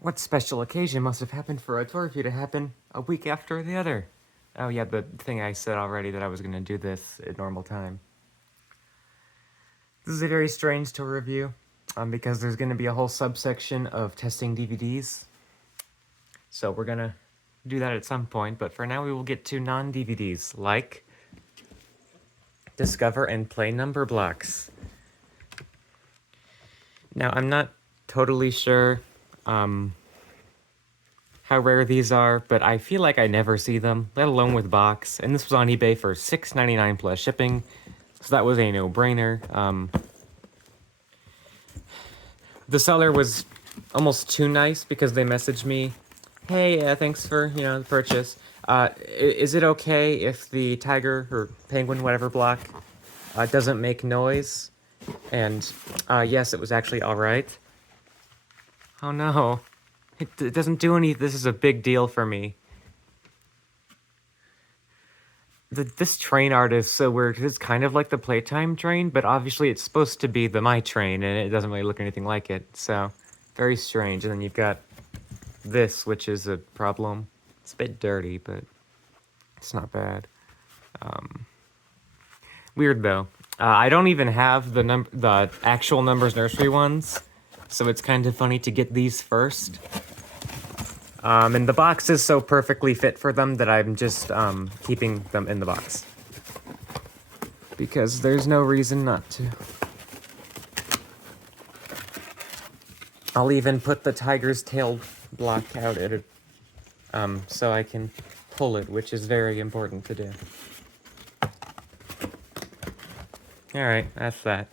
What special occasion must have happened for a tour review to happen a week after the other? Oh yeah, the thing I said already that I was going to do this at normal time. This is a very strange tour review, because there's going to be a whole subsection of testing DVDs. So we're going to do that at some point, but for now we will get to non-DVDs, like Discover and Play number blocks. Now, I'm not totally sure how rare these are, but I feel like I never see them, let alone with box. And this was on eBay for $6.99 plus shipping, so that was a no-brainer. The seller was almost too nice because they messaged me, hey, thanks for, the purchase. Is it okay if the tiger or penguin, whatever block, doesn't make noise? And yes, it was actually all right. Oh no, it doesn't do any. This is a big deal for me. This train art is so weird. It's kind of like the Playtime train, but obviously it's supposed to be the My train, and it doesn't really look anything like it. So, very strange. And then you've got this, which is a problem. It's a bit dirty, but it's not bad. Weird though. I don't even have the actual Numbers Nursery ones, so it's kind of funny to get these first. And the box is so perfectly fit for them that I'm just keeping them in the box. Because there's no reason not to. I'll even put the tiger's tail block out at it, so I can pull it, which is very important to do. Alright, that's that.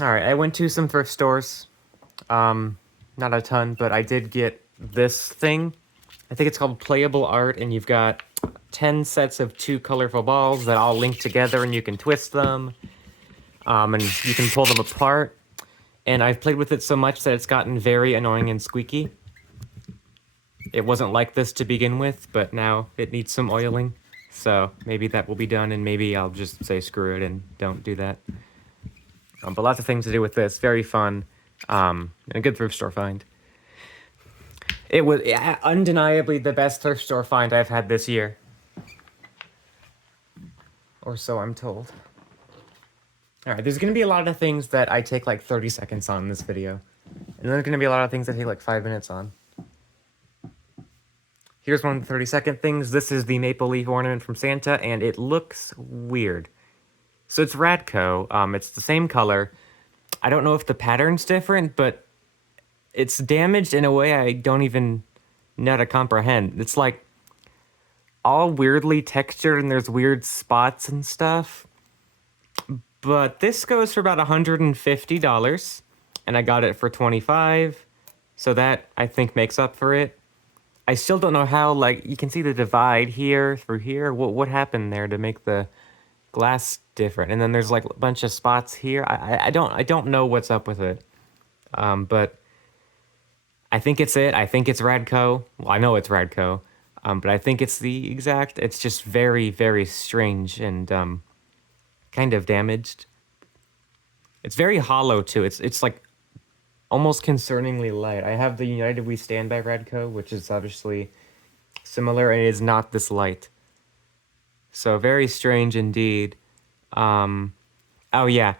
Alright, I went to some thrift stores. Not a ton, but I did get this thing. I think it's called Playable Art, and you've got 10 sets of 2 colorful balls that all link together, and you can twist them. And you can pull them apart. And I've played with it so much that it's gotten very annoying and squeaky. It wasn't like this to begin with, but now it needs some oiling. So maybe that will be done, and maybe I'll just say screw it and don't do that. But lots of things to do with this. Very fun. And a good thrift store find. It was undeniably the best thrift store find I've had this year. Or so I'm told. Alright, there's going to be a lot of things that I take like 30 seconds on in this video. And there's going to be a lot of things I take like 5 minutes on. Here's one of the 30-second things. This is the maple leaf ornament from Santa, and it looks weird. So it's Radco. It's the same color. I don't know if the pattern's different, but it's damaged in a way I don't even know how to comprehend. It's like all weirdly textured, and there's weird spots and stuff. But this goes for about $150, and I got it for $25, so that, I think, makes up for it. I still don't know how, like, you can see the divide here through here. What happened there to make the glass different? And then there's, like, a bunch of spots here. I don't know what's up with it. But I think it's it. I think it's Radco. Well, I know it's Radco. But I think it's the exact. It's just very, very strange and kind of damaged. It's very hollow, too. It's like almost concerningly light. I have the United We Stand by Radco, which is obviously similar, and it is not this light. So very strange indeed. Oh yeah,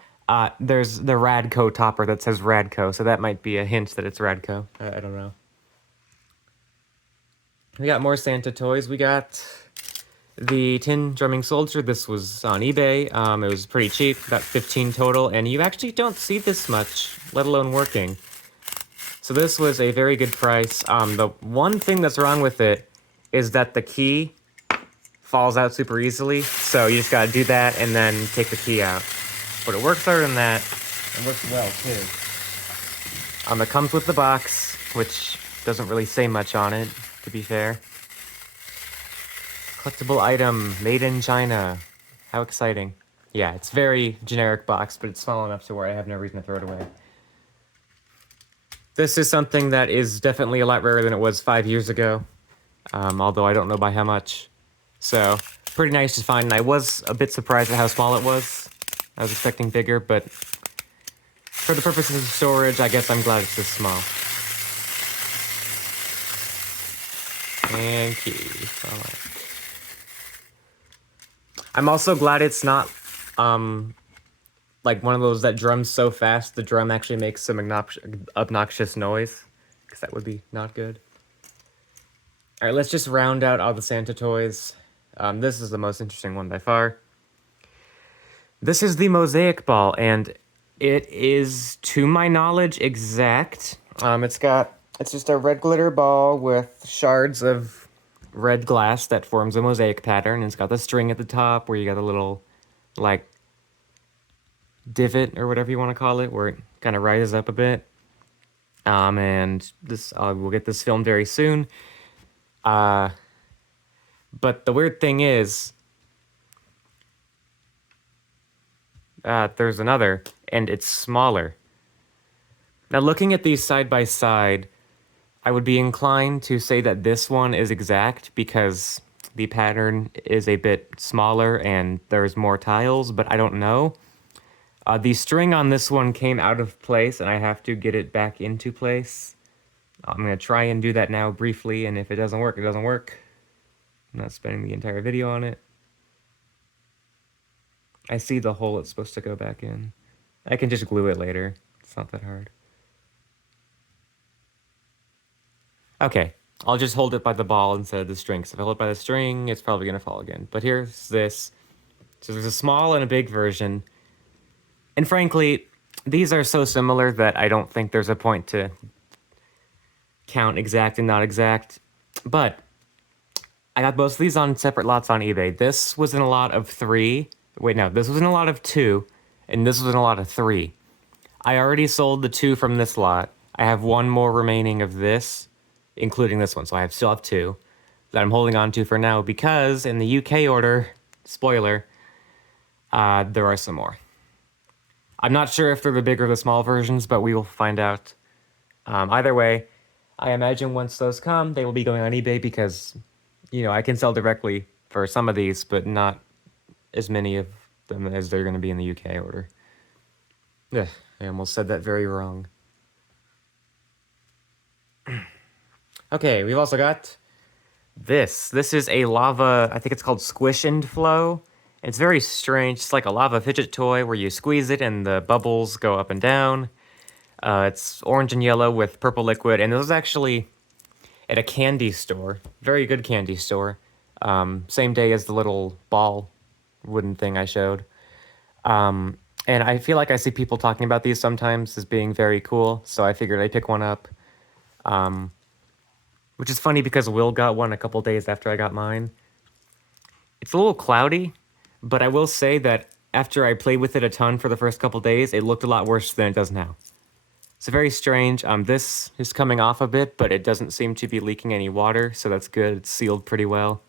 there's the Radco topper that says Radco, so that might be a hint that it's Radco. I don't know. We got more Santa toys. We got the Tin Drumming Soldier. This was on eBay. It was pretty cheap, about $15 total, and you actually don't see this much, let alone working. So this was a very good price. The one thing that's wrong with it is that the key falls out super easily, so you just gotta do that and then take the key out. But it works better than that. It works well, too. It comes with the box, which doesn't really say much on it, to be fair. Collectible item, made in China. How exciting. Yeah, it's very generic box, but it's small enough to where I have no reason to throw it away. This is something that is definitely a lot rarer than it was 5 years ago, although I don't know by how much. So, pretty nice to find, and I was a bit surprised at how small it was. I was expecting bigger, but For the purposes of storage, I guess I'm glad it's this small. And key. Alright. I'm also glad it's not, like one of those that drums so fast the drum actually makes some obnoxious noise. Because that would be not good. Alright, let's just round out all the Santa toys. This is the most interesting one by far. This is the mosaic ball, and it is, to my knowledge, exact. It's just a red glitter ball with shards of red glass that forms a mosaic pattern. And it's got the string at the top where you got a little, like, divot or whatever you want to call it, where it kind of rises up a bit. And this, we'll get this filmed very soon. But the weird thing is, there's another, and it's smaller. Now, looking at these side by side, I would be inclined to say that this one is exact because the pattern is a bit smaller and there's more tiles, but I don't know. The string on this one came out of place, and I have to get it back into place. I'm going to try and do that now briefly, and if it doesn't work, it doesn't work. I'm not spending the entire video on it. I see the hole it's supposed to go back in. I can just glue it later. It's not that hard. Okay, I'll just hold it by the ball instead of the string. So if I hold it by the string, it's probably going to fall again. But here's this. So there's a small and a big version. And frankly, these are so similar that I don't think there's a point to count exact and not exact. But I got both of these on separate lots on eBay. This was in a lot of 3. Wait, no, this was in a lot of 2, and this was in a lot of 3. I already sold the 2 from this lot. I have 1 more remaining of this, including this one, so I still have 2 that I'm holding on to for now because in the UK order, spoiler, there are some more. I'm not sure if they're the big or the small versions, but we will find out. Either way, I imagine once those come, they will be going on eBay because, you know, I can sell directly for some of these, but not as many of them as they're going to be in the UK order. Ugh, I almost said that very wrong. Okay, we've also got this. This is a lava, I think it's called Squish and Flow. It's very strange. It's like a lava fidget toy where you squeeze it and the bubbles go up and down. It's orange and yellow with purple liquid, and this was actually at a candy store. Very good candy store. Same day as the little ball wooden thing I showed. And I feel like I see people talking about these sometimes as being very cool, so I figured I'd pick one up. Which is funny because Will got one a couple days after I got mine. It's a little cloudy, but I will say that after I played with it a ton for the first couple days, it looked a lot worse than it does now. It's very strange. This is coming off a bit, but it doesn't seem to be leaking any water, so that's good. It's sealed pretty well.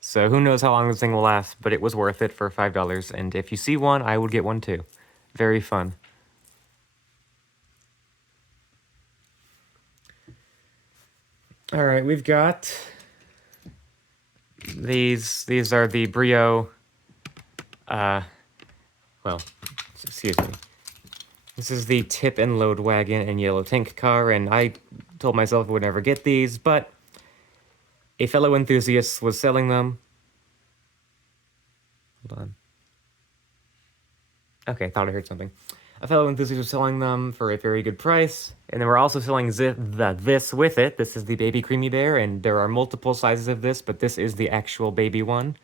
So who knows how long this thing will last, but it was worth it for $5. And if you see one, I would get one too. Very fun. All right, we've got these. These are the Brio. Well, excuse me. This is the tip and load wagon and yellow tank car, and I told myself I would never get these, but a fellow enthusiast was selling them. Hold on. Okay, I thought I heard something. A fellow enthusiast was selling them for a very good price, and then we're also selling this with it. This is the Baby Creamy Bear, and there are multiple sizes of this, but this is the actual baby one.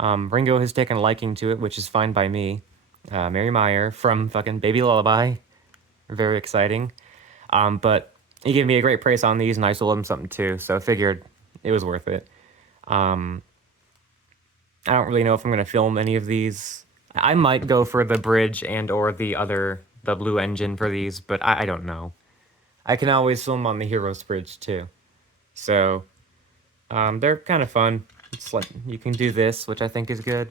Ringo has taken a liking to it, which is fine by me. Mary Meyer from fucking Baby Lullaby. Very exciting. But he gave me a great price on these, and I sold him something too, so I figured it was worth it. I don't really know if I'm going to film any of these. I might go for the bridge and or the blue engine for these, but I don't know. I can always film on the Heroes Bridge too. So, they're kind of fun. It's like, you can do this, which I think is good.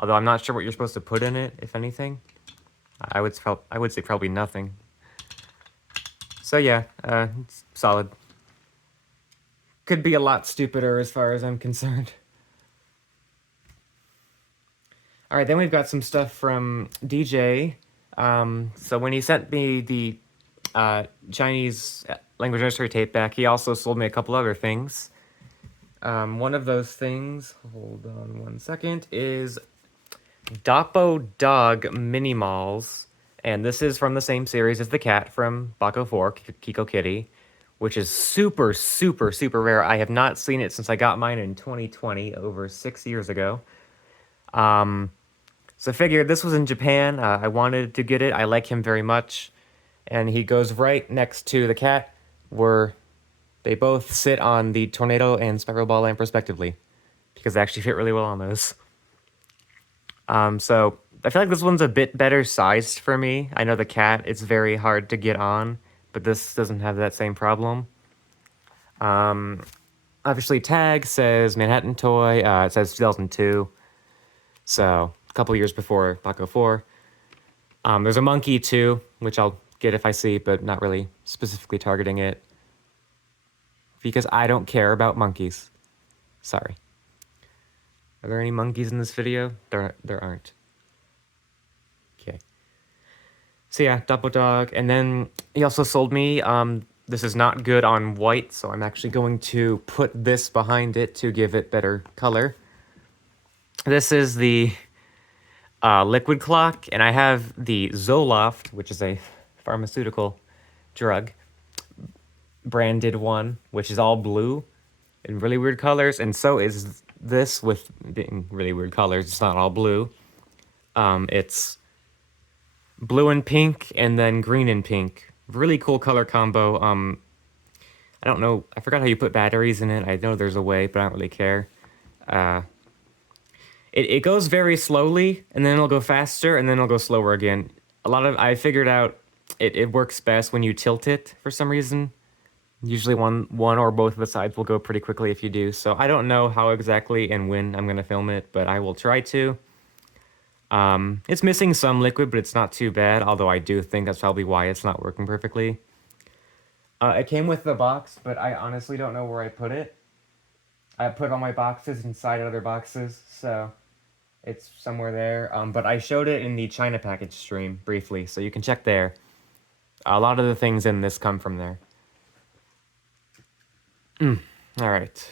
Although I'm not sure what you're supposed to put in it, if anything. I would say probably nothing. So yeah, it's solid. Could be a lot stupider as far as I'm concerned. Alright, then we've got some stuff from DJ. So when he sent me the Chinese language nursery tape back, he also sold me a couple other things. One of those things, hold on one second, is Doppo Dog Mini Malls. And this is from the same series as the cat from Baco 4, Kiko Kitty, which is super, super, super rare. I have not seen it since I got mine in 2020, over 6 years ago. So I figured this was in Japan. I wanted to get it. I like him very much. And he goes right next to the cat, where they both sit on the tornado and spiral ball lamp respectively, because they actually fit really well on those. So I feel like this one's a bit better sized for me. I know the cat, it's very hard to get on, but this doesn't have that same problem. Obviously, tag says Manhattan Toy. It says 2002, so a couple years before Baco 4. There's a monkey too, which I'll get if I see, but not really specifically targeting it, because I don't care about monkeys. Sorry. Are there any monkeys in this video? There aren't. Okay. So yeah, Double Dog. And then he also sold me, this is not good on white, so I'm actually going to put this behind it to give it better color. This is the liquid clock, and I have the Zoloft, which is a pharmaceutical drug, branded one, which is all blue in really weird colors, and so is this with being really weird colors. It's not all blue. It's blue and pink, and then green and pink. Really cool color combo. I don't know. I forgot how you put batteries in it. I know there's a way, but I don't really care. It goes very slowly, and then it'll go faster, and then it'll go slower again. I figured out it works best when you tilt it for some reason. Usually one or both of the sides will go pretty quickly if you do. So I don't know how exactly and when I'm going to film it, but I will try to. It's missing some liquid, but it's not too bad, although I do think that's probably why it's not working perfectly. It came with the box, but I honestly don't know where I put it. I put all my boxes inside other boxes, so it's somewhere there. But I showed it in the China package stream briefly, so you can check there. A lot of the things in this come from there. All right.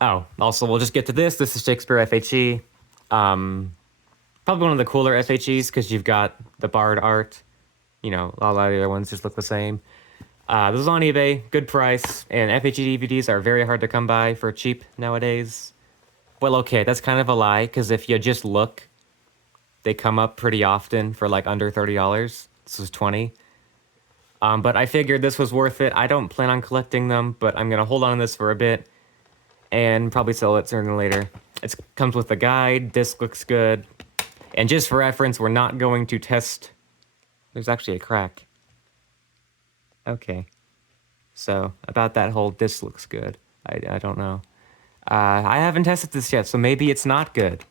Oh, also, we'll just get to this. This is Shakespeare FHE. Probably one of the cooler FHEs because you've got the barred art. You know, a lot of the other ones just look the same. This is on eBay, good price, and FHE DVDs are very hard to come by for cheap nowadays. Well, okay, that's kind of a lie, because if you just look, they come up pretty often for like under $30. This was $20. But I figured this was worth it. I don't plan on collecting them, but I'm going to hold on to this for a bit and probably sell it sooner or later. It comes with a guide. This looks good. And just for reference, we're not going to test... There's actually a crack. Okay. So, about that whole this looks good. I don't know. I haven't tested this yet, so maybe it's not good.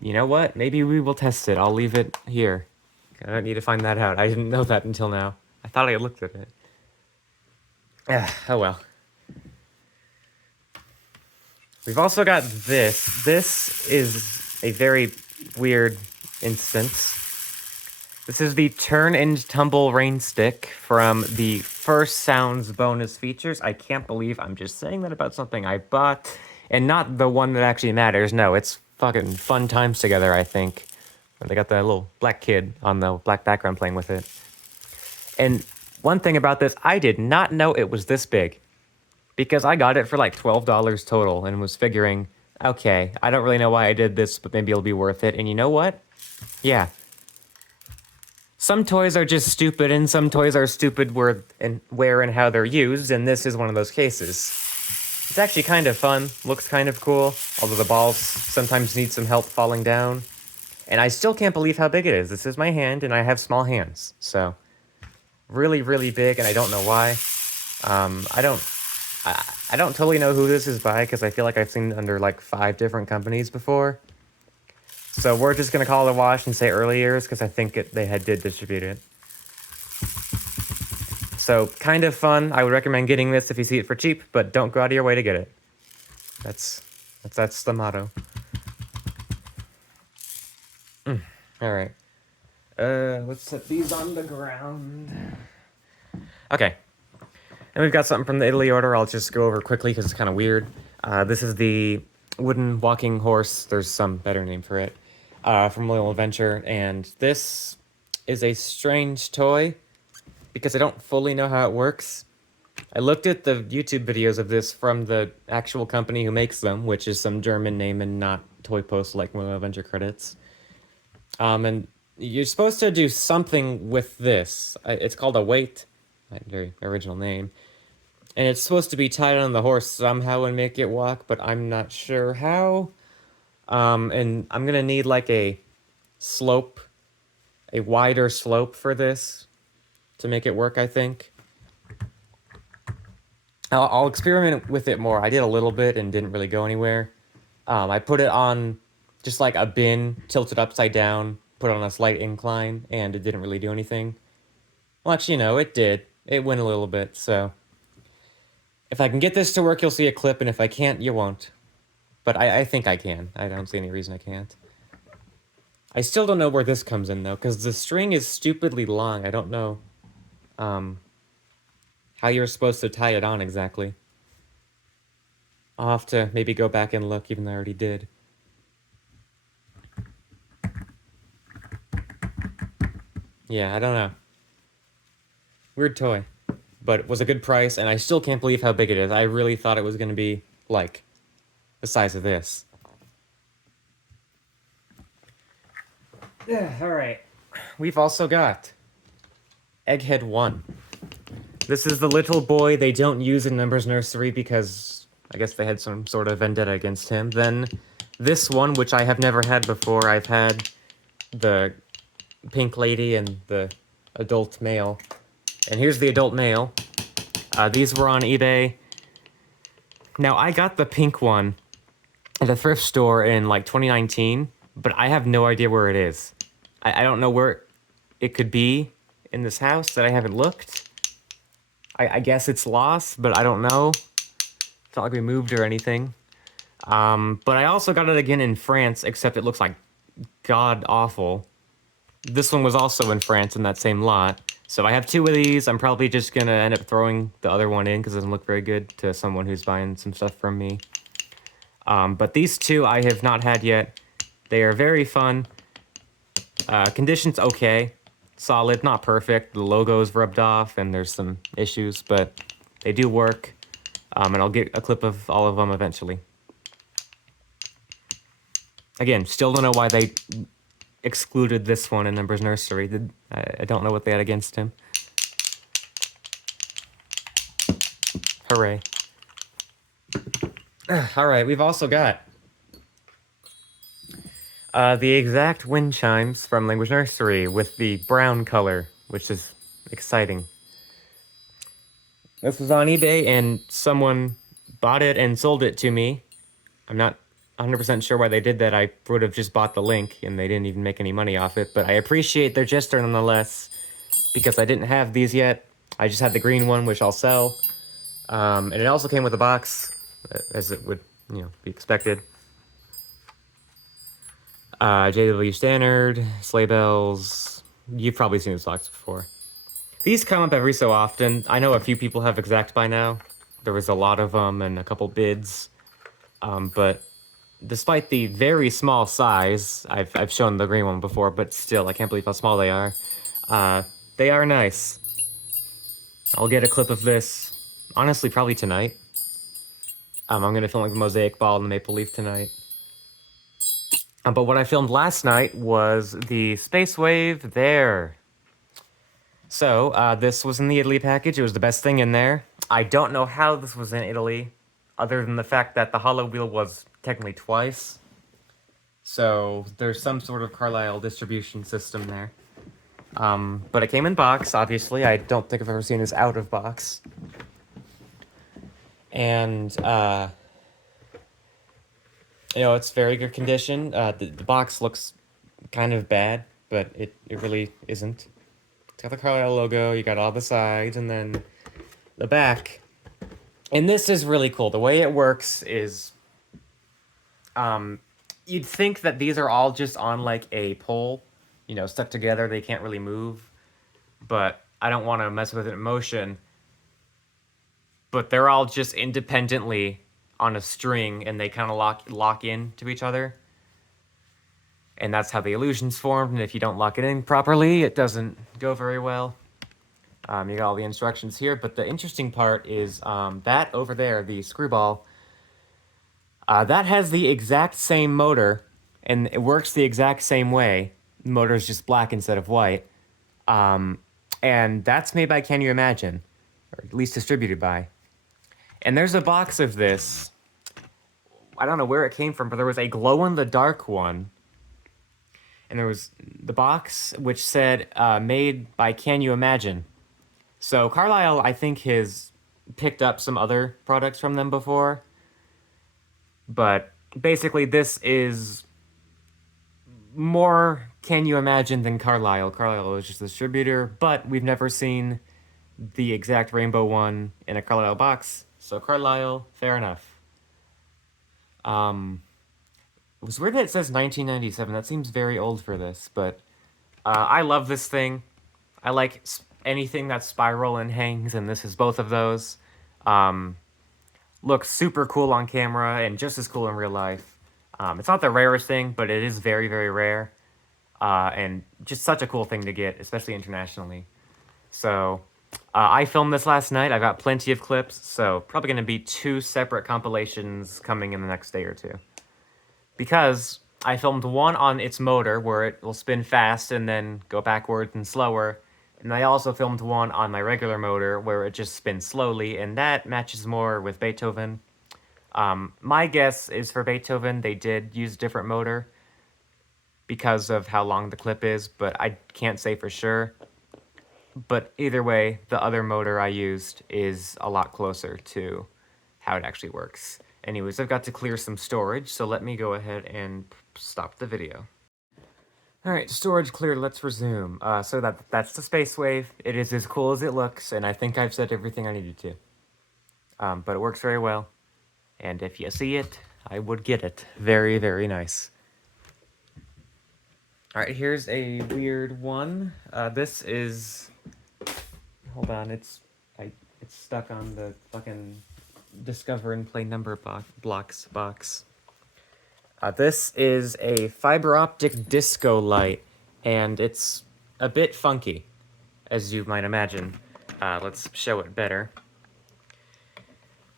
You know what? Maybe we will test it. I'll leave it here. I don't need to find that out. I didn't know that until now. I thought I had looked at it. Oh well. We've also got this. This is a very weird instance. This is the Turn and Tumble Rain Stick from the First Sounds bonus features. I can't believe I'm just saying that about something I bought, and not the one that actually matters. No, it's fucking fun times together, I think. They got that little black kid on the black background playing with it. And one thing about this, I did not know it was this big, because I got it for like $12 total and was figuring, okay, I don't really know why I did this, but maybe it'll be worth it. And you know what? Yeah. Some toys are just stupid, and some toys are stupid where and how they're used, and this is one of those cases. It's actually kind of fun, looks kind of cool, although the balls sometimes need some help falling down. And I still can't believe how big it is. This is my hand, and I have small hands, so really, really big, and I don't know why. I don't totally know who this is by, because I feel like I've seen it under like 5 different companies before. So we're just going to call it a wash and say early years, because I think they did distribute it. So, kind of fun. I would recommend getting this if you see it for cheap, but don't go out of your way to get it. That's the motto. All right. Let's set these on the ground. Okay. And we've got something from the Italy order. I'll just go over quickly because it's kind of weird. This is the wooden walking horse. There's some better name for it. From Loyal Adventure. And this is a strange toy because I don't fully know how it works. I looked at the YouTube videos of this from the actual company who makes them, which is some German name and not Toy Post like Loyal Adventure credits. And you're supposed to do something with this. It's called a weight. Very original name. And it's supposed to be tied on the horse somehow and make it walk, but I'm not sure how. And I'm gonna need like a slope, a wider slope for this to make it work, I think. I'll experiment with it more. I did a little bit and didn't really go anywhere. I put it on just like a bin, tilted upside down, put it on a slight incline, and it didn't really do anything. Well, actually, no, it did. It went a little bit, so... If I can get this to work, you'll see a clip, and if I can't, you won't. But I think I can. I don't see any reason I can't. I still don't know where this comes in, though, because the string is stupidly long. I don't know how you're supposed to tie it on exactly. I'll have to maybe go back and look, even though I already did. Yeah, I don't know. Weird toy. But it was a good price, and I still can't believe how big it is. I really thought it was going to be, like, the size of this. Yeah, alright. We've also got Egghead 1. This is the little boy they don't use in Numbers Nursery because I guess they had some sort of vendetta against him. Then this one, which I have never had before, I've had the pink lady and the adult male. And here's the adult male. These were on eBay. Now, I got the pink one at a thrift store in, like, 2019, but I have no idea where it is. I don't know where it could be in this house that I haven't looked. I guess it's lost, but I don't know. It's not like we moved or anything. But I also got it again in France, except it looks like god-awful. This one was also in France in that same lot. So I have two of these. I'm probably just going to end up throwing the other one in because it doesn't look very good to someone who's buying some stuff from me. But these two I have not had yet. They are very fun. Condition's okay. Solid, not perfect. The logo's rubbed off and there's some issues, but they do work. And I'll get a clip of all of them eventually. Again, still don't know why they excluded this one in Numbers Nursery. I don't know what they had against him. Hooray. Alright, we've also got the exact wind chimes from Language Nursery with the brown color, which is exciting. This was on eBay and someone bought it and sold it to me. I'm not 100% sure why they did that. I would have just bought the link and they didn't even make any money off it, but I appreciate their gesture nonetheless because I didn't have these yet. I just had the green one, which I'll sell. And it also came with a box, as it would, be expected. JW Standard, sleigh bells. You've probably seen this box before. These come up every so often. I know a few people have Exact by now. There was a lot of them and a couple bids. But despite the very small size, I've shown the green one before, but still, I can't believe how small they are. They are nice. I'll get a clip of this, honestly, probably tonight. I'm going to film like the mosaic ball and the maple leaf tonight. But what I filmed last night was the Space Wave there. So, this was in the Italy package. It was the best thing in there. I don't know how this was in Italy, other than the fact that the hollow wheel was technically twice. So, there's some sort of Carlisle distribution system there. But it came in box, obviously. I don't think I've ever seen this out of box. And, it's very good condition. The box looks kind of bad, but it really isn't. It's got the Carlisle logo, you got all the sides, and then the back. And this is really cool. The way it works is, you'd think that these are all just on, like, a pole, you know, stuck together. They can't really move, but I don't want to mess with it in motion. But they're all just independently on a string, and they kind of lock in to each other. And that's how the illusion's formed, and if you don't lock it in properly, it doesn't go very well. You got all the instructions here, but the interesting part is that over there, the screwball, that has the exact same motor, and it works the exact same way. The motor's just black instead of white. And that's made by Can You Imagine, or at least distributed by. And there's a box of this. I don't know where it came from, but there was a glow-in-the-dark one. And there was the box which said, made by Can You Imagine. So Carlisle, I think, has picked up some other products from them before. But basically, this is more Can You Imagine than Carlisle. Carlisle is just a distributor, but we've never seen the exact rainbow one in a Carlisle box. So Carlisle, fair enough. It was weird that it says 1997. That seems very old for this, but I love this thing. I like anything that spiral and hangs, and this is both of those. Looks super cool on camera and just as cool in real life. It's not the rarest thing, but it is very, very rare. And just such a cool thing to get, especially internationally. So, I filmed this last night. I got plenty of clips, so probably going to be 2 separate compilations coming in the next day or 2. Because I filmed one on its motor, where it will spin fast and then go backwards and slower. And I also filmed one on my regular motor, where it just spins slowly, and that matches more with Beethoven. My guess is for Beethoven, they did use a different motor because of how long the clip is, but I can't say for sure. But either way, the other motor I used is a lot closer to how it actually works. Anyways, I've got to clear some storage, so let me go ahead and stop the video. Alright, storage cleared, let's resume. So that's the Space Wave. It is as cool as it looks, and I think I've said everything I needed to. But it works very well. And if you see it, I would get it. Very, very nice. Alright, here's a weird one. This is... Hold on, it's stuck on the fucking Discover and Play number blocks box. This is a fiber optic disco light, and it's a bit funky, as you might imagine. Let's show it better.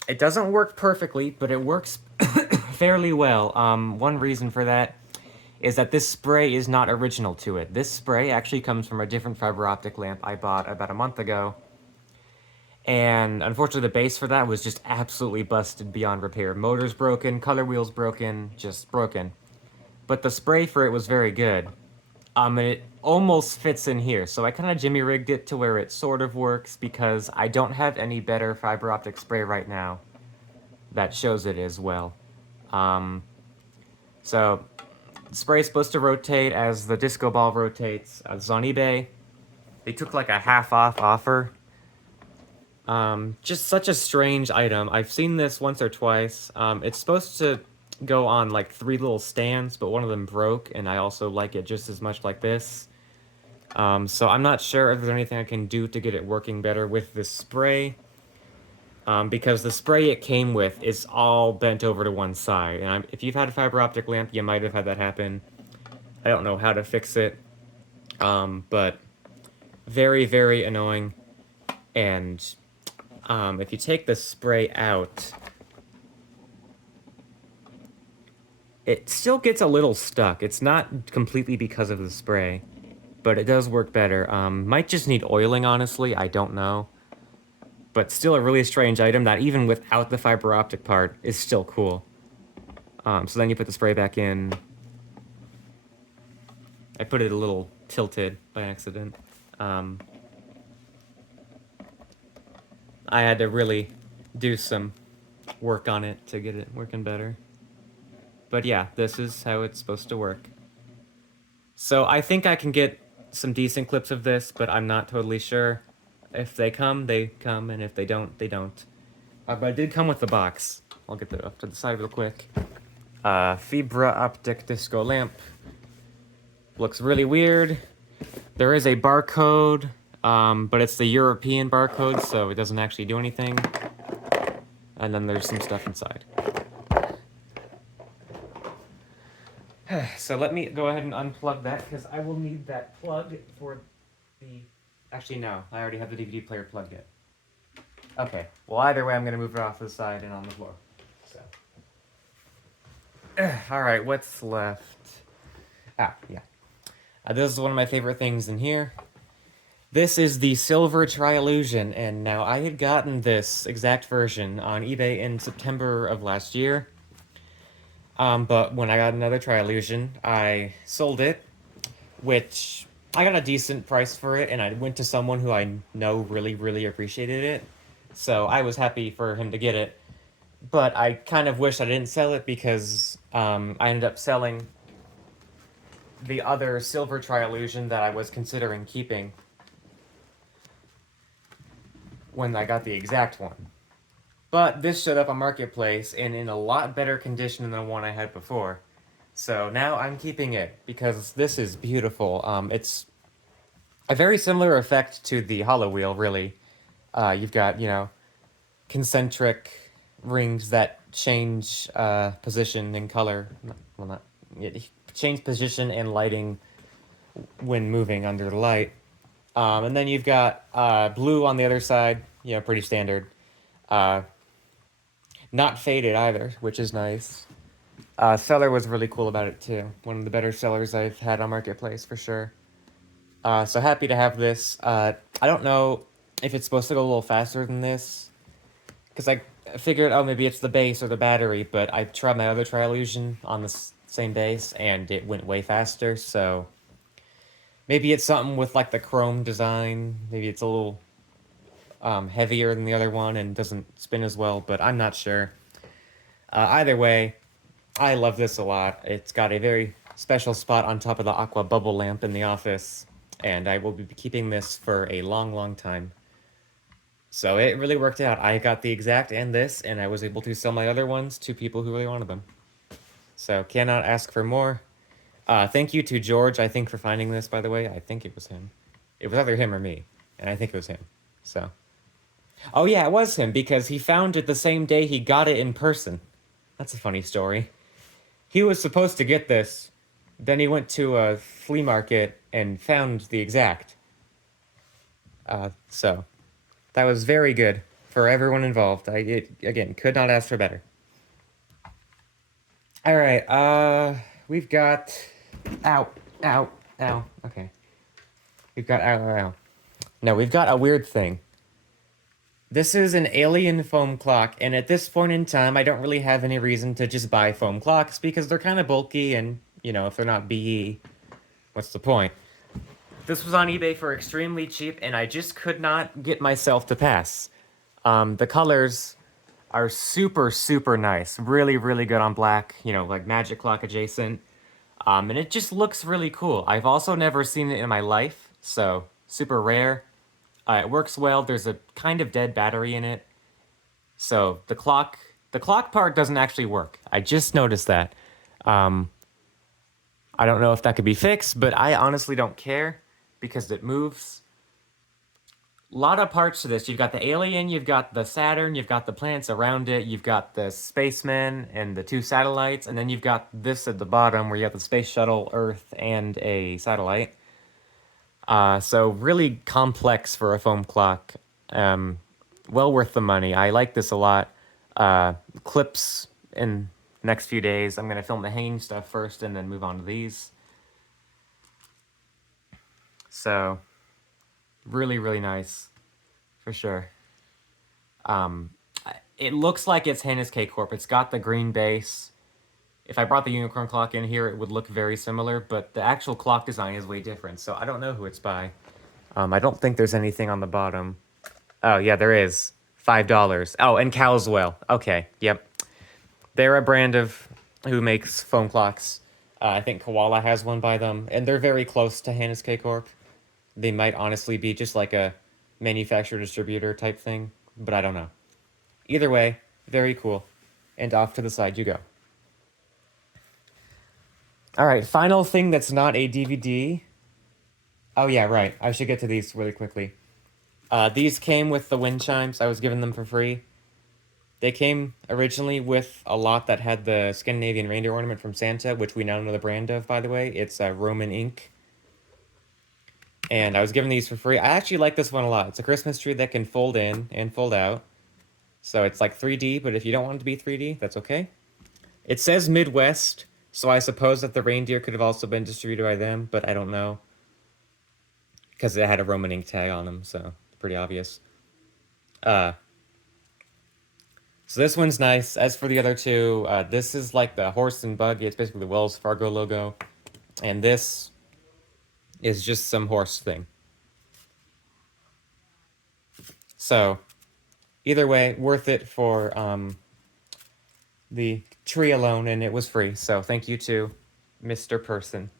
It doesn't work perfectly, but it works fairly well. One reason for that is that this spray is not original to it. This spray actually comes from a different fiber optic lamp I bought about a month ago. And unfortunately, the base for that was just absolutely busted beyond repair. Motor's broken, color wheel's broken, just broken. But the spray for it was very good. And it almost fits in here, so I kind of jimmy rigged it to where it sort of works because I don't have any better fiber optic spray right now that shows it as well. So, the spray's supposed to rotate as the disco ball rotates. It's on eBay. They took like a half off offer. Just such a strange item. I've seen this once or twice. It's supposed to go on like 3 little stands, but one of them broke, and I also like it just as much like this. So I'm not sure if there's anything I can do to get it working better with this spray. Because the spray it came with is all bent over to one side, and if you've had a fiber optic lamp, you might have had that happen. I don't know how to fix it, but very, very annoying. And if you take the spray out, it still gets a little stuck. It's not completely because of the spray, but it does work better. Might just need oiling, honestly, I don't know. But still a really strange item that even without the fiber optic part is still cool. So then you put the spray back in. I put it a little tilted by accident. I had to really do some work on it to get it working better. But yeah, this is how it's supposed to work. So I think I can get some decent clips of this, but I'm not totally sure. If they come, and if they don't, they don't. But I did come with the box. I'll get that up to the side real quick. Fibra optic disco lamp. Looks really weird. There is a barcode, but it's the European barcode, so it doesn't actually do anything. And then there's some stuff inside. So let me go ahead and unplug that, because I will need that plug for the... Actually, no. I already have the DVD player plugged in. Okay. Well, either way, I'm going to move it off to the side and on the floor. So. Alright, what's left? Ah, yeah. This is one of my favorite things in here. This is the Silver Tri-Illusion, and now I had gotten this exact version on eBay in September of last year. But when I got another Tri-Illusion, I sold it, which I got a decent price for it, and I went to someone who I know really, really appreciated it. So I was happy for him to get it. But I kind of wish I didn't sell it because I ended up selling the other Silver Tri-Illusion that I was considering keeping when I got the exact one. But this showed up on Marketplace and in a lot better condition than the one I had before. So now I'm keeping it because this is beautiful. It's a very similar effect to the Hollow Wheel, really. You've got, concentric rings that change position and color. Well, not... change position and lighting when moving under the light. And then you've got blue on the other side, pretty standard. Not faded either, which is nice. Seller was really cool about it too. One of the better sellers I've had on Marketplace for sure. So happy to have this. I don't know if it's supposed to go a little faster than this, because I figured, oh, maybe it's the base or the battery, but I tried my other Tri-Illusion on the same base, and it went way faster, so maybe it's something with, like, the chrome design. Maybe it's a little heavier than the other one and doesn't spin as well, but I'm not sure. Either way, I love this a lot. It's got a very special spot on top of the aqua bubble lamp in the office, and I will be keeping this for a long, long time. So it really worked out. I got the exact and this, and I was able to sell my other ones to people who really wanted them. So cannot ask for more. Thank you to George, I think, for finding this, by the way. I think it was him. It was either him or me, and I think it was him. So. Oh yeah, it was him, because he found it the same day he got it in person. That's a funny story. He was supposed to get this, then he went to a flea market and found the exact. So, that was very good for everyone involved. Again, could not ask for better. Alright, we've got... Ow, ow, ow, okay. We've got... Ow, ow, ow. No, we've got a weird thing. This is an alien foam clock, and at this point in time, I don't really have any reason to just buy foam clocks, because they're kind of bulky, and, if they're not BE, what's the point? This was on eBay for extremely cheap, and I just could not get myself to pass. The colors are super, super nice. Really, really good on black, like Magic Clock adjacent. And it just looks really cool. I've also never seen it in my life, so super rare. It works well. There's a kind of dead battery in it. So the clock part doesn't actually work. I just noticed that. I don't know if that could be fixed, but I honestly don't care because it moves. A lot of parts to this. You've got the alien, you've got the Saturn, you've got the planets around it, you've got the spacemen and the 2 satellites, and then you've got this at the bottom where you have the space shuttle, Earth, and a satellite. So really complex for a foam clock. Well worth the money. I like this a lot. Clips in the next few days. I'm going to film the hanging stuff first and then move on to these. So, really, really nice. For sure. It looks like it's Hannes K Corp. It's got the green base. If I brought the unicorn clock in here, it would look very similar, but the actual clock design is way different, so I don't know who it's by. I don't think there's anything on the bottom. Oh, yeah, there is. $5. Oh, and Cowswell. Okay, yep. They're a brand of who makes foam clocks. I think Koala has one by them, and they're very close to Hannes K Corp. They might honestly be just like a manufacturer-distributor type thing, but I don't know. Either way, very cool. And off to the side you go. All right, final thing that's not a DVD. Oh yeah, right. I should get to these really quickly. These came with the wind chimes. I was given them for free. They came originally with a lot that had the Scandinavian reindeer ornament from Santa, which we now know the brand of, by the way. It's Roman ink. And I was given these for free. I actually like this one a lot. It's a Christmas tree that can fold in and fold out. So it's like 3D, but if you don't want it to be 3D, that's okay. It says Midwest, so I suppose that the reindeer could have also been distributed by them, but I don't know. Because it had a Roman ink tag on them, so pretty obvious. Uh, so this one's nice. As for the other two, this is like the horse and buggy. It's basically the Wells Fargo logo. And this is just some horse thing. So, either way, worth it for the tree alone, and it was free. So thank you to Mr. Person.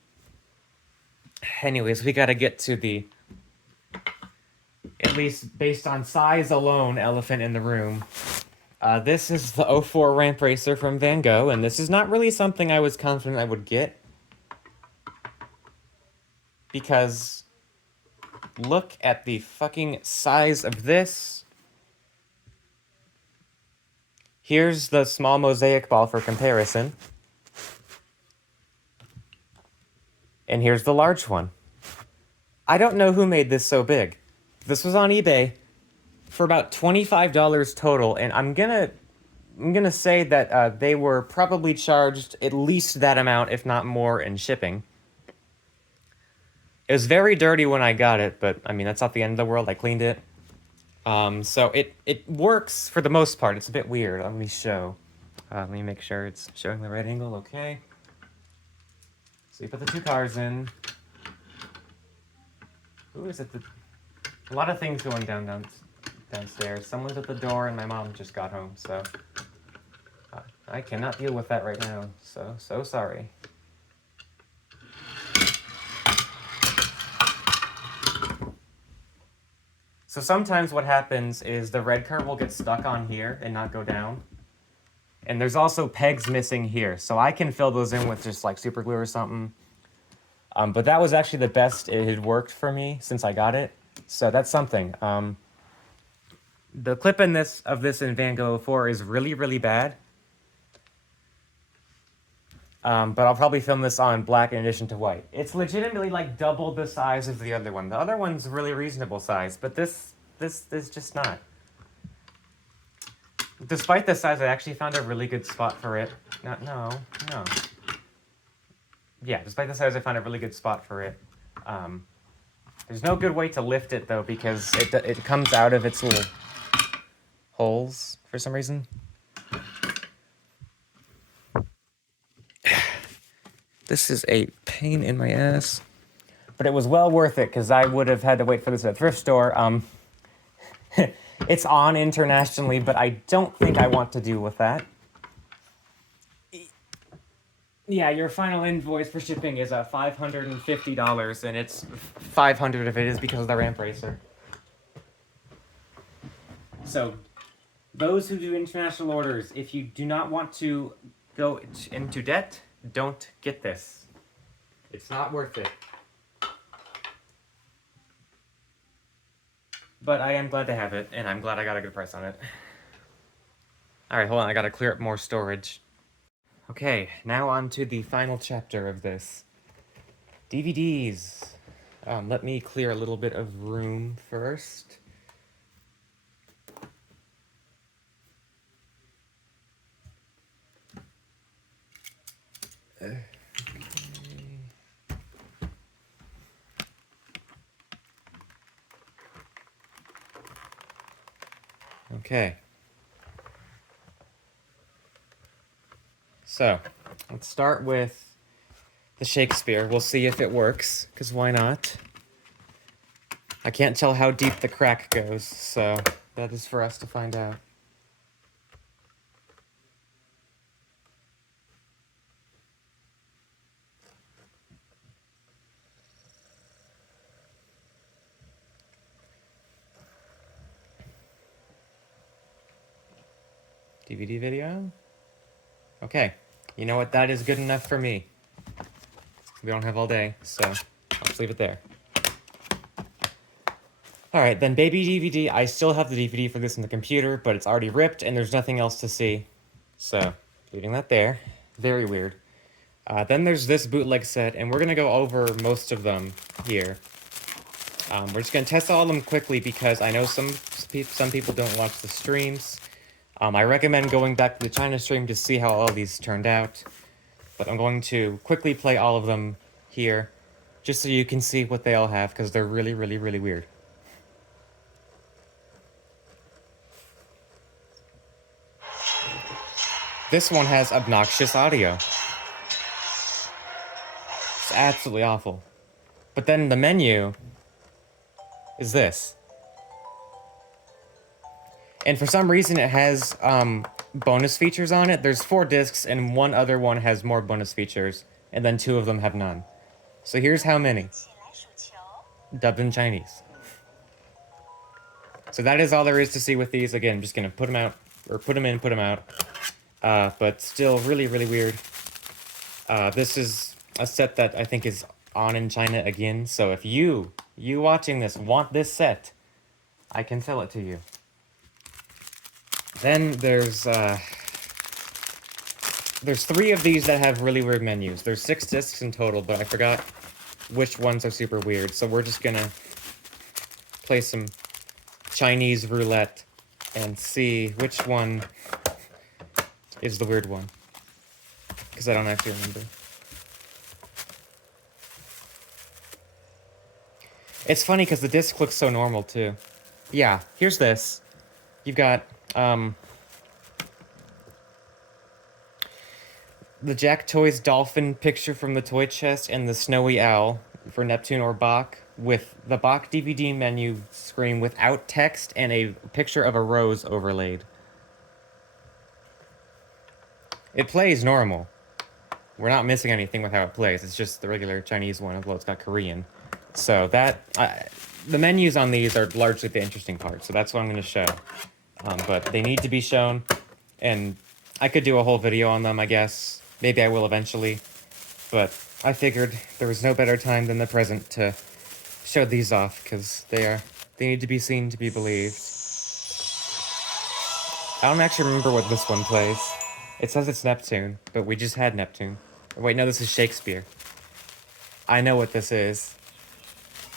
Anyways, we gotta get to the, at least based on size alone, elephant in the room. This is the 04 Ramp Racer from Van Gogh, and this is not really something I was confident I would get. Because look at the fucking size of this. Here's the small mosaic ball for comparison. And here's the large one. I don't know who made this so big. This was on eBay for about $25 total, and I'm gonna say that they were probably charged at least that amount, if not more, in shipping. It was very dirty when I got it, but I mean that's not the end of the world. I cleaned it. So it works for the most part. It's a bit weird. Let me show. Let me make sure it's showing the right angle. Okay. So you put the two cars in. Who is it? A lot of things going downstairs. Someone's at the door, and my mom just got home. So I cannot deal with that right now. So sorry. So sometimes what happens is the red car will get stuck on here and not go down. And there's also pegs missing here. So I can fill those in with just like super glue or something. But that was actually the best it had worked for me since I got it. So that's something. The clip in this in Van Gogh 4 is really, really bad. But I'll probably film this on black in addition to white. It's legitimately like double the size of the other one. The other one's really reasonable size, but this is just not. Despite the size, I actually found a really good spot for it. No. Yeah, despite the size, I found a really good spot for it. There's no good way to lift it though, because it comes out of its little holes for some reason. This is a pain in my ass. But it was well worth it, because I would have had to wait for this at a thrift store. It's on internationally, but I don't think I want to deal with that. Yeah, your final invoice for shipping is $550, and it's $500 of it is because of the ramp racer. So, those who do international orders, if you do not want to go into debt, don't get this. It's not worth it. But I am glad to have it, and I'm glad I got a good price on it. Alright, hold on, I gotta clear up more storage. Okay, now on to the final chapter of this. DVDs. Let me clear a little bit of room first. Okay. So, let's start with the Shakespeare. We'll see if it works, because why not? I can't tell how deep the crack goes, so that is for us to find out. DVD video? Okay. You know what? That is good enough for me. we don't have all day, so I'll just leave it there. Alright, then baby DVD. I still have the DVD for this in the computer, but it's already ripped and there's nothing else to see. So, leaving that there. Very weird. Then there's this bootleg set, and we're going to go over most of them here. We're just going to test all of them quickly because I know some people don't watch the streams. I recommend going back to the China stream to see how all of these turned out. But I'm going to quickly play all of them here, just so you can see what they all have, because they're really, really, really weird. This one has obnoxious audio. It's absolutely awful. But then the menu is this. And for some reason it has bonus features on it. There's 4 discs and one other one has more bonus features, and then 2 of them have none. So here's how many. Dubbed in Chinese. So that is all there is to see with these. Again, I'm just gonna put them out, or put them in, put them out. But still really, really weird. This is a set that I think is on in China again. So if you watching this want this set, I can sell it to you. Then there's 3 of these that have really weird menus. There's 6 discs in total, but I forgot which ones are super weird. So we're just gonna play some Chinese roulette and see which one is the weird one. Because I don't actually remember. It's funny because the disc looks so normal too. Yeah, here's this. You've got the Jack Toys dolphin picture from the toy chest and the snowy owl for Neptune or Bach, with the Bach DVD menu screen without text and a picture of a rose overlaid. It plays normal. We're not missing anything with how it plays. It's just the regular Chinese one, although it's got Korean. So that the menus on these are largely the interesting part. So that's what I'm going to show. But they need to be shown, and I could do a whole video on them, I guess. Maybe I will eventually. But I figured there was no better time than the present to show these off, because they need to be seen to be believed. I don't actually remember what this one plays. It says it's Neptune, but we just had Neptune. Wait, no, this is Shakespeare. I know what this is.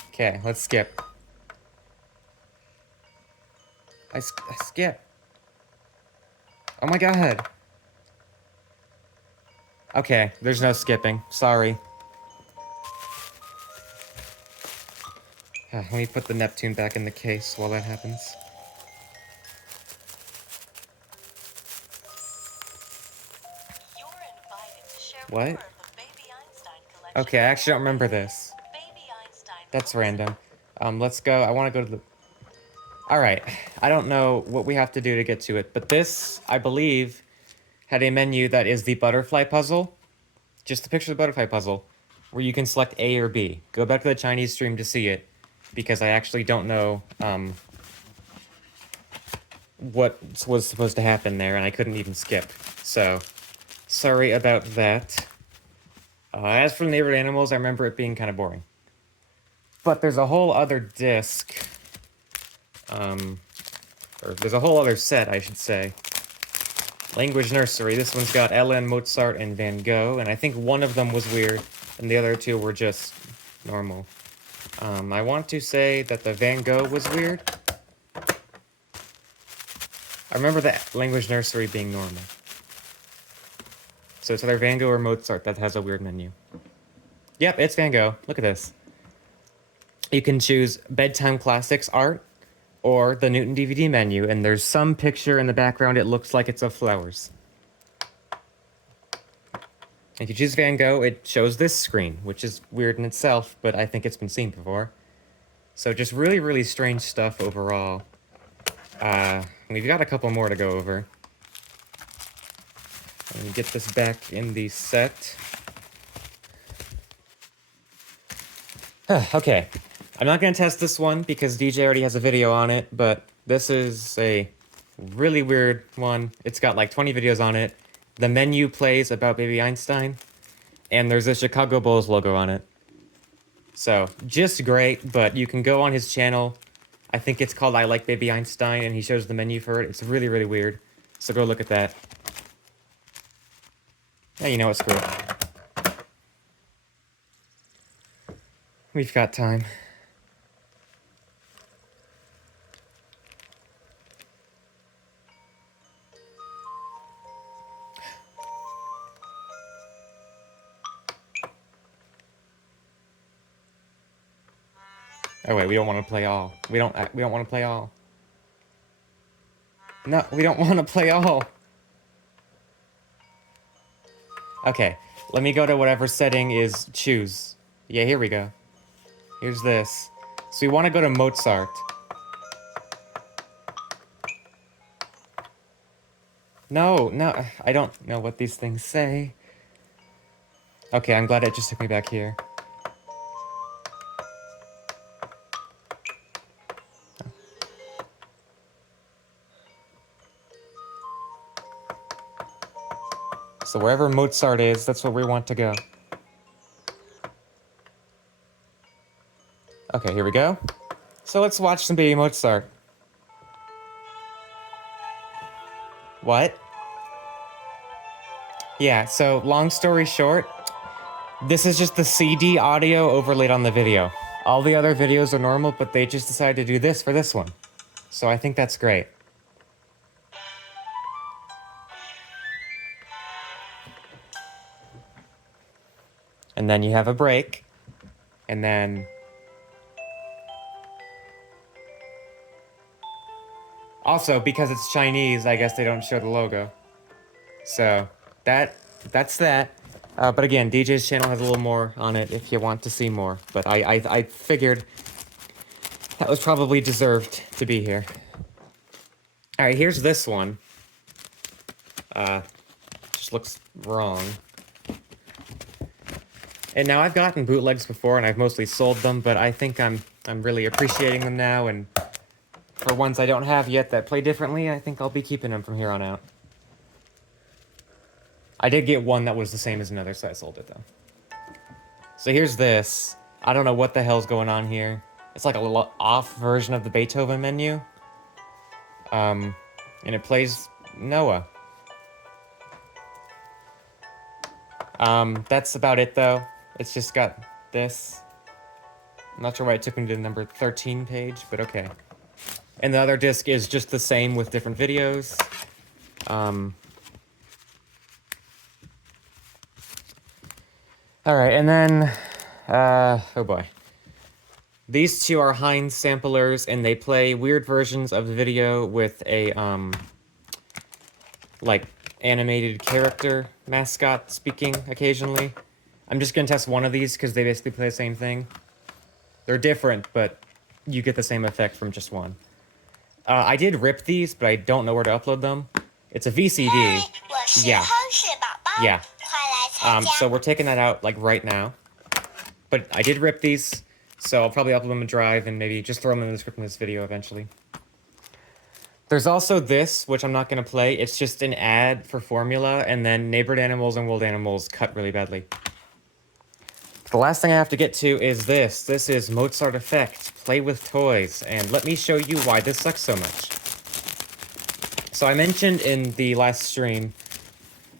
Okay, let's skip. I skip. Oh my god. Okay, there's no skipping. Sorry. Let me put the Neptune back in the case while that happens. What? Okay, I actually don't remember this. That's random. Let's go. I want to go to the... Alright, I don't know what we have to do to get to it, but this, I believe, had a menu that is the butterfly puzzle. Just a picture of the butterfly puzzle, where you can select A or B. Go back to the Chinese stream to see it, because I actually don't know what was supposed to happen there, and I couldn't even skip. So, sorry about that. As for Neighborhood Animals, I remember it being kind of boring. But there's a whole other disc, or there's a whole other set, I should say. Language Nursery. This one's got Ellen, Mozart, and Van Gogh, and I think one of them was weird, and the other 2 were just normal. I want to say that the Van Gogh was weird. I remember the Language Nursery being normal. So it's either Van Gogh or Mozart that has a weird menu. Yep, it's Van Gogh. Look at this. You can choose Bedtime Classics art or the Newton DVD menu, and there's some picture in the background. It looks like it's of flowers. If you choose Van Gogh, it shows this screen, which is weird in itself, but I think it's been seen before. So just really, really strange stuff overall. We've got a couple more to go over. Let me get this back in the set. Okay. I'm not going to test this one because DJ already has a video on it, but this is a really weird one. It's got like 20 videos on it. The menu plays about Baby Einstein. And there's a Chicago Bulls logo on it. So, just great, but you can go on his channel. I think it's called I Like Baby Einstein, and he shows the menu for it. It's really, really weird. So go look at that. Yeah, you know what, screw it. We've got time. Oh wait, we don't want to play all. We don't want to play all. No, we don't want to play all. Okay, let me go to whatever setting is choose. Yeah, here we go. Here's this. So we want to go to Mozart. No, I don't know what these things say. Okay, I'm glad it just took me back here. So wherever Mozart is, that's where we want to go. Okay, here we go. So let's watch some baby Mozart. What? Yeah, so long story short, this is just the CD audio overlaid on the video. All the other videos are normal, but they just decided to do this for this one. So I think that's great. And then you have a break. And then... Also, because it's Chinese, I guess they don't show the logo. So, that's that. But again, DJ's channel has a little more on it if you want to see more. But I figured that was probably deserved to be here. Alright, here's this one. Just looks wrong. And now I've gotten bootlegs before, and I've mostly sold them, but I think I'm really appreciating them now, and for ones I don't have yet that play differently, I think I'll be keeping them from here on out. I did get one that was the same as another, so I sold it, though. So here's this. I don't know what the hell's going on here. It's like a little off version of the Beethoven menu. And it plays Noah. That's about it, though. It's just got this. I'm not sure why it took me to the number 13 page, but okay. And the other disc is just the same with different videos. Alright, and then... oh boy. These two are Heinz samplers, and they play weird versions of the video with a, like, animated character mascot speaking occasionally. I'm just gonna test one of these because they basically play the same thing. They're different, but you get the same effect from just one. I did rip these, but I don't know where to upload them. It's a VCD. Yeah. Yeah. So we're taking that out, like, right now. But I did rip these, so I'll probably upload them to Drive and maybe just throw them in the description of this video eventually. There's also this, which I'm not going to play. It's just an ad for formula, and then neighbored animals and world animals cut really badly. The last thing I have to get to is this. This is Mozart Effect, Play with Toys, and let me show you why this sucks so much. So I mentioned in the last stream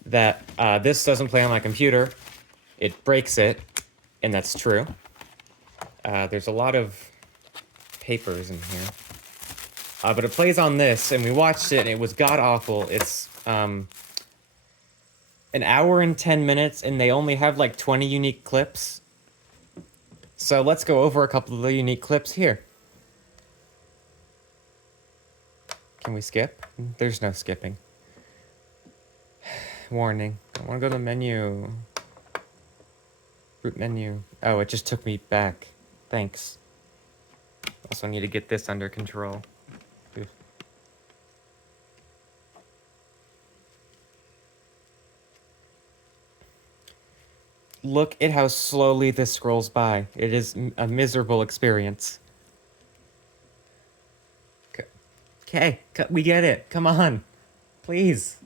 that this doesn't play on my computer. It breaks it, and that's true. There's a lot of papers in here. But it plays on this, and we watched it, and it was god-awful. It's an hour and 10 minutes, and they only have like 20 unique clips. So let's go over a couple of the unique clips here. Can we skip? There's no skipping. Warning. I want to go to the menu. Root menu. Oh, it just took me back. Thanks. Also need to get this under control. Oof. Look at how slowly this scrolls by. It is a miserable experience. Okay, we get it. Come on. Please.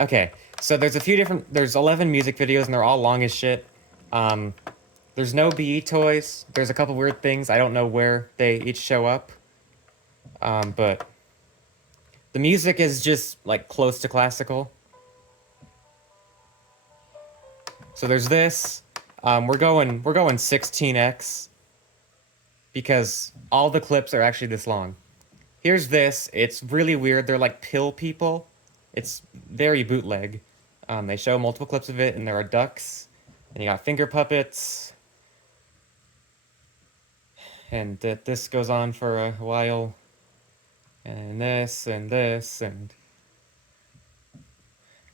Okay, so there's 11 music videos and they're all long as shit. Um, there's no BE toys. There's a couple weird things. I don't know where they each show up. But the music is just like close to classical. So there's this. We're going 16x because all the clips are actually this long. Here's this. It's really weird. They're like pill people. It's very bootleg. They show multiple clips of it, and there are ducks, and you got finger puppets, and this goes on for a while, and this, and this, and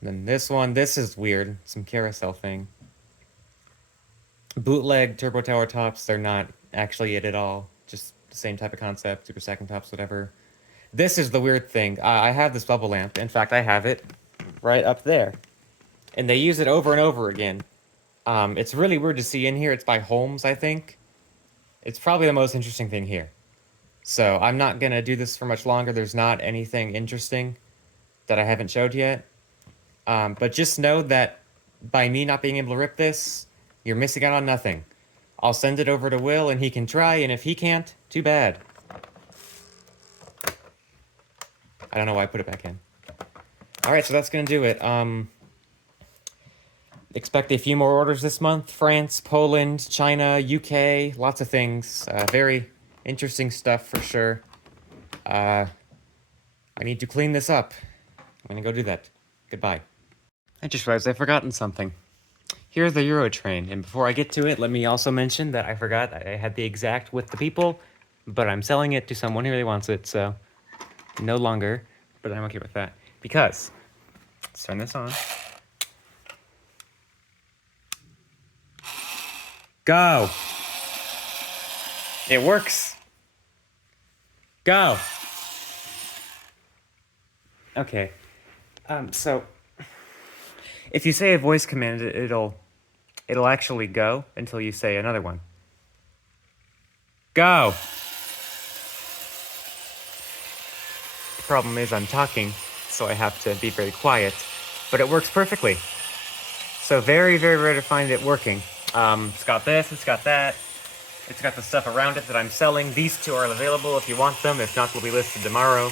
then this one. This is weird. Some carousel thing. Bootleg Turbo Tower tops. They're not actually it at all. Just the same type of concept. Super Second tops, whatever. This is the weird thing. I have this bubble lamp. In fact, I have it right up there. And they use it over and over again. It's really weird to see in here. It's by Holmes, I think. It's probably the most interesting thing here. So I'm not going to do this for much longer. There's not anything interesting that I haven't showed yet. But just know that by me not being able to rip this, you're missing out on nothing. I'll send it over to Will and he can try, and if he can't, too bad. I don't know why I put it back in. Alright, so that's going to do it. Expect a few more orders this month. France, Poland, China, UK, lots of things. Very interesting stuff for sure. I need to clean this up. I'm going to go do that. Goodbye. I just realized I've forgotten something. Here's the Euro train, and before I get to it, let me also mention that I forgot I had the exact with the people, but I'm selling it to someone who really wants it, so no longer, but I'm okay with that. Because, let's turn this on. Go! It works! Go! Okay. So, if you say a voice command, it'll actually go until you say another one. Go! The problem is I'm talking, so I have to be very quiet, but it works perfectly. So very, very rare to find it working. It's got this, it's got that. It's got the stuff around it that I'm selling. These two are available if you want them. If not, they'll be listed tomorrow.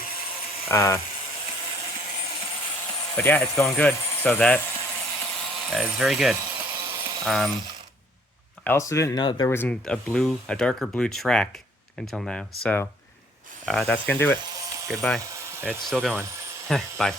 But yeah, it's going good. So that is very good. I also didn't know that there wasn't a darker blue track until now. So that's gonna do it. Goodbye. It's still going. Bye.